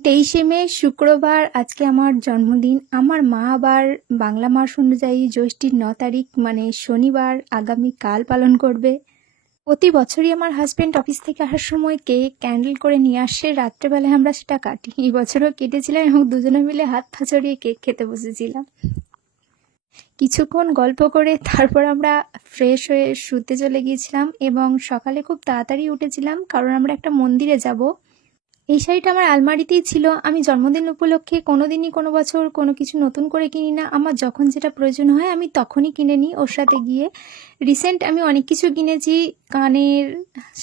23শে মে শুক্রবার আজকে আমার জন্মদিন। আমার মা আবার বাংলা মাস অনুযায়ী জ্যৈষ্ঠীর 9 তারিখ মানে শনিবার আগামীকাল পালন করবে। প্রতি বছরই আমার হাজবেন্ড অফিস থেকে আসার সময় কেক ক্যান্ডেল করে নিয়ে আসে, রাত্রেবেলায় আমরা সেটা কাটি। এই বছরও কেটেছিলাম এবং দুজনে মিলে হাত পা ছড়িয়ে কেক খেতে বসেছিলাম। কিছুক্ষণ গল্প করে তারপর আমরা ফ্রেশ হয়ে শুতে চলে গিয়েছিলাম এবং সকালে খুব তাড়াতাড়ি উঠেছিলাম কারণ আমরা একটা মন্দিরে যাব। এই শাড়িটা আমার আলমারিতেই ছিল। আমি জন্মদিন উপলক্ষে কোনোদিনই কোনো বছর কোনো কিছু নতুন করে কিনি না। আমার যখন যেটা প্রয়োজন হয় আমি তখনই কিনে নিই ওর সাথে গিয়ে। রিসেন্ট আমি অনেক কিছু কিনেছি, কানের,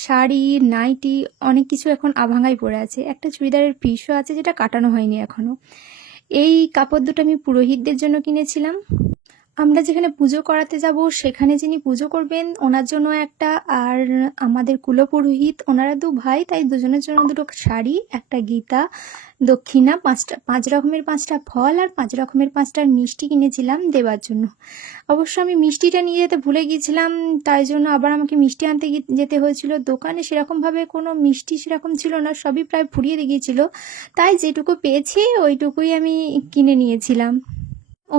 শাড়ি, নাইটি, অনেক কিছু এখন আভাঙায় পড়ে আছে। একটা চুড়িদারের পিসও আছে যেটা কাটানো হয়নি এখনও। এই কাপড় দুটো আমি পুরোহিতদের জন্য কিনেছিলাম। আমরা যেখানে পুজো করাতে যাব সেখানে যিনি পুজো করবেন ওনার জন্য একটা, আর আমাদের কুলপুরোহিত ওনারা 2 ভাই, তাই দুজনের জন্য 2টো শাড়ি, একটা গীতা, দক্ষিণা, 5 রকমের 5টা ফল আর 5 রকমের 5টা মিষ্টি কিনেছিলাম দেবার জন্য। অবশ্য আমি মিষ্টিটা নিয়ে যেতে ভুলে গিয়েছিলাম, তাই জন্য আবার আমাকে মিষ্টি আনতে যেতে হয়েছিল। দোকানে সেরকমভাবে কোনো মিষ্টি সেরকম ছিল না, সবই প্রায় ফুরিয়ে গিয়েছিল, তাই যেটুকু পেয়েছি ওইটুকুই আমি কিনে নিয়েছিলাম।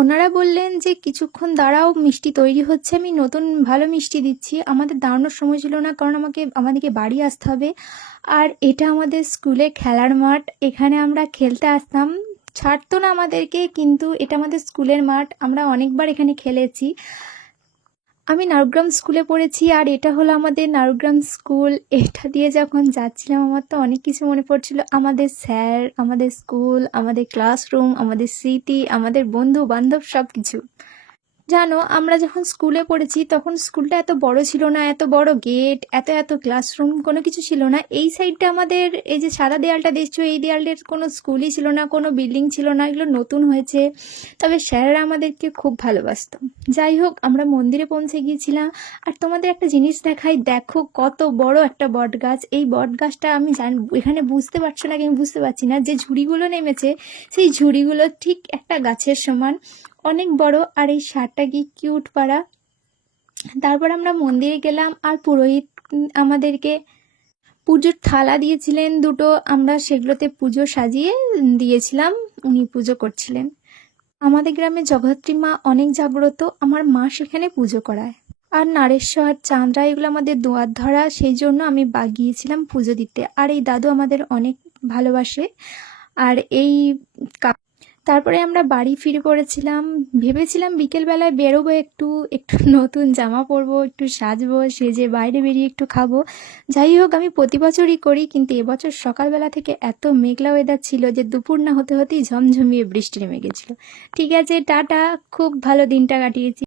ওনারা বললেন যে কিছুক্ষণ দাঁড়াও, মিষ্টি তৈরি হচ্ছে, আমি নতুন ভালো মিষ্টি দিচ্ছি। আমাদের দাঁড়ানোর সময় ছিল না কারণ আমাদেরকে বাড়ি আসতে হবে। আর এটা আমাদের স্কুলে খেলার মাঠ, এখানে আমরা খেলতে আসতাম। ছাড়তো না আমাদেরকে, কিন্তু এটা আমাদের স্কুলের মাঠ, আমরা অনেকবার এখানে খেলেছি। আমি নারুগ্রাম স্কুলে পড়েছি আর এটা হলো আমাদের নারুগ্রাম স্কুল। এটা দিয়ে যখন যাচ্ছিলাম আমার তো অনেক কিছু মনে পড়ছিল, আমাদের স্যার, আমাদের স্কুল, আমাদের ক্লাসরুম, আমাদের স্মৃতি, আমাদের বন্ধু বান্ধব সব কিছু। জানো, আমরা যখন স্কুলে পড়েছি তখন স্কুলটা এত বড় ছিল না, এত বড় গেট, এত এত ক্লাসরুম, কোনো কিছু ছিল না। এই সাইডটা আমাদের এই যে সাদা দেয়ালটা দেখছো, এই দেয়ালের কোনো স্কুলই ছিল না, কোনো বিল্ডিং ছিল না, এগুলো নতুন হয়েছে। তবে স্যারেরা আমাদেরকে খুব ভালোবাসতো। যাই হোক, আমরা মন্দিরে পৌঁছে গিয়েছিলাম। আর তোমাদের একটা জিনিস দেখাই, দেখো কত বড় একটা বট গাছ। এই বট গাছটা আমি এখানে বুঝতে পারছো না, আমি বুঝতে পারছি না, যে ঝুড়িগুলো নেমেছে সেই ঝুড়িগুলো ঠিক একটা গাছের সমান, অনেক বড়। আর এই শার্টটা কি কিউট পাড়া। তারপর আমরা মন্দিরে গেলাম আর পুরোহিত আমাদেরকে পুজোর থালা দিয়েছিলেন 2টো, আমরা সেগুলোতে পুজো সাজিয়ে দিয়েছিলাম, উনি পুজো করছিলেন। আমাদের গ্রামে জগদ্ধাত্রী মা অনেক জাগ্রত, আমার মা সেখানে পুজো করায়। আর নারেশ্বর, চাঁদরা এগুলো আমাদের দুয়ার ধরা, সেই জন্য আমি গিয়েছিলাম পুজো দিতে। আর এই দাদু আমাদের অনেক ভালোবাসে। আর এই তারপরে আমরা বাড়ি ফিরে পড়েছিলাম। ভেবেছিলাম বিকেলবেলায় বেরোবো, একটু একটু নতুন জামা পরবো, একটু সাজবো, সেজে বাইরে বেরিয়ে একটু খাবো। যাই হোক, আমি প্রতি বছরই করি, কিন্তু এবছর সকালবেলা থেকে এত মেঘলা ওয়েদার ছিল যে দুপুর না হতে হতেই ঝমঝমিয়ে বৃষ্টি নেমে গেছিলো। ঠিক আছে, টাটা, খুব ভালো দিনটা কাটিয়েছি।